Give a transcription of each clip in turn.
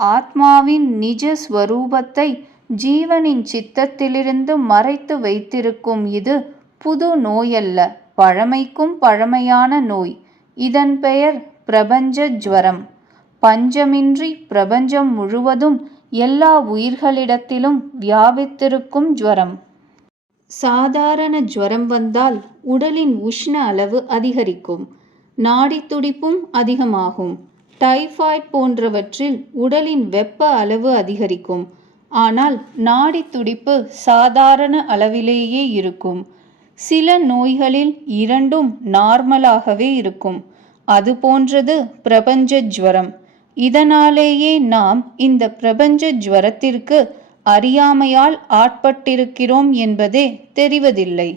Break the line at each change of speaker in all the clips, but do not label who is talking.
ஆத்மாவின் நிஜ ஸ்வரூபத்தை ஜீவனின் சித்தத்திலிருந்து மறைத்து வைத்திருக்கும் இது புது நோயல்ல. பழமைக்கும் பழமையான நோய். இதன் பெயர் பிரபஞ்ச ஜுவரம். பஞ்சமின்றி பிரபஞ்சம் முழுவதும் எல்லா உயிர்களிடத்திலும் வியாபித்திருக்கும் ஜுவரம். சாதாரண ஜுவரம் வந்தால் உடலின் உஷ்ண அளவு அதிகரிக்கும். நாடித் துடிப்பும் அதிகமாகும். டைஃபாய்ட் போன்றவற்றில் உடலின் வெப்ப அளவு அதிகரிக்கும். ஆனால் நாடித் துடிப்பு சாதாரண அளவிலேயே இருக்கும். சில நோய்களில் இரண்டும் நார்மலாகவே இருக்கும். அது போன்றது பிரபஞ்ச ஜுவரம். இதனாலேயே நாம் இந்த பிரபஞ்ச ஜுவரத்திற்கு அறியாமையால் ஆட்பட்டிருக்கிறோம் என்பதே தெரிவதில்லை.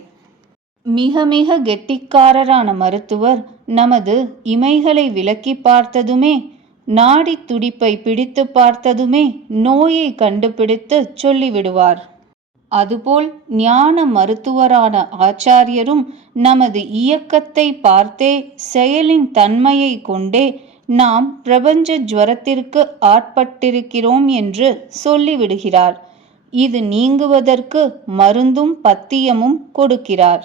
மிக மிக கெட்டிக்காரரான மருத்துவர் நமது இமைகளை விலக்கி பார்த்ததுமே நாடி துடிப்பை பிடித்து பார்த்ததுமே நோயை கண்டுபிடித்து சொல்லிவிடுவார். அதுபோல் ஞான மருத்துவரான ஆச்சாரியரும் நமது இயக்கத்தை பார்த்தே செயலின் தன்மையை கொண்டே நாம் பிரபஞ்ச ஜுவரத்திற்கு ஆட்பட்டிருக்கிறோம் என்று சொல்லிவிடுகிறார். இது நீங்குவதற்கு மருந்தும் பத்தியமும் கொடுக்கிறார்.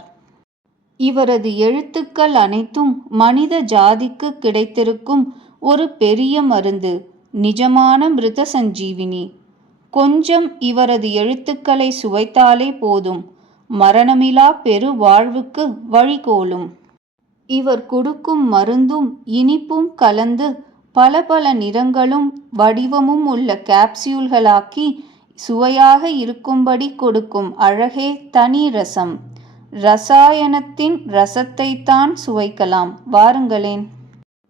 இவரது எழுத்துக்கள் அனைத்தும் மனித ஜாதிக்கு கிடைத்திருக்கும் ஒரு பெரிய மருந்து நிஜமான மிருத சஞ்சீவினி. கொஞ்சம் இவரது எழுத்துக்களை சுவைத்தாலே போதும். மரணமிலா பெரு வாழ்வுக்கு வழிகோலும். இவர் கொடுக்கும் மருந்தும் இனிப்பும் கலந்து பல பல நிறங்களும் வடிவமும் உள்ள கேப்சியூல்களாக்கி சுவையாக இருக்கும்படி கொடுக்கும் அழகே தனி ரசம். ரசாயனத்தின் ரசத்தைத்தான் சுவைக்கலாம். வாருங்களேன்.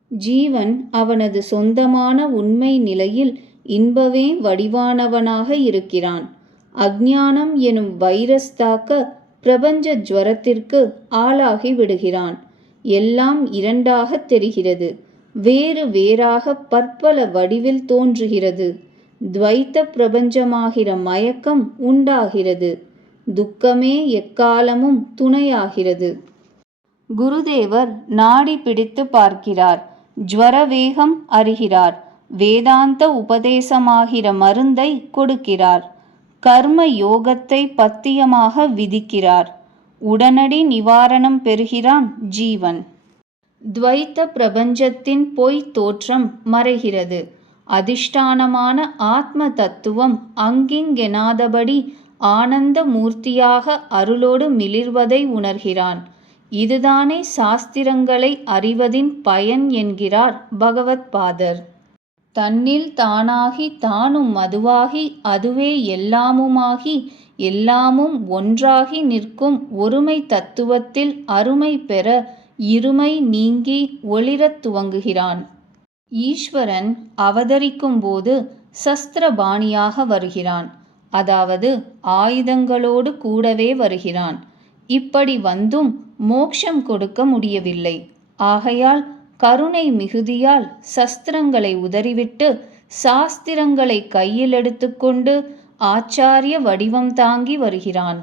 ஜீவன் அவனது சொந்தமான உண்மை நிலையில் இன்பவே வடிவானவனாக இருக்கிறான். அஜ்ஞானம் எனும் வைரஸ் தாக்க பிரபஞ்ச ஜுவரத்திற்கு ஆளாகி விடுகிறான். எல்லாம் இரண்டாக தெரிகிறது. வேறு வேறாக பற்பல வடிவில் தோன்றுகிறது. துவைத்த பிரபஞ்சமாகிற மயக்கம் உண்டாகிறது. துக்கமே எக்காலமும் துணையாகிறது. குருதேவர் நாடி பிடித்து பார்க்கிறார். ஜுவரவேகம் அறிகிறார். வேதாந்த உபதேசமாகிற மருந்தை கொடுக்கிறார். கர்ம யோகத்தை பத்தியமாக விதிக்கிறார். உடனடி நிவாரணம் பெறுகிறான் ஜீவன். துவைத்த பிரபஞ்சத்தின் பொய் தோற்றம் மறைகிறது. அதிஷ்டானமான ஆத்ம தத்துவம் அங்கிங்கெனாதபடி ஆனந்த மூர்த்தியாக அருளோடு மிளிர்வதை உணர்கிறான். இதுதானே சாஸ்திரங்களை அறிவதின் பயன் என்கிறார் பகவத் பாதர். தன்னில் தானாகி தானும் மதுவாகி அதுவே எல்லாமுமாகி எல்லாமும் ஒன்றாகி நிற்கும் ஒருமை தத்துவத்தில் அருமை பெற இருமை நீங்கி ஒளிரத் துவங்குகிறான். ஈஸ்வரன் அவதரிக்கும்போது சஸ்திரபாணியாக வருகிறான். அதாவது ஆயுதங்களோடு கூடவே வருகிறான். இப்படி வந்தும் மோக்ஷம் கொடுக்க முடியவில்லை. ஆகையால் கருணை மிகுதியால் சஸ்திரங்களை உதறிவிட்டு சாஸ்திரங்களை கையில் எடுத்துக்கொண்டு ஆச்சாரிய வடிவம் தாங்கி வருகிறான்.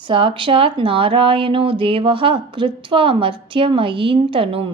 சாக்ஷாத் நாராயணோ தேவகா கிருத்வா மர்த்தியமயீந்தனும்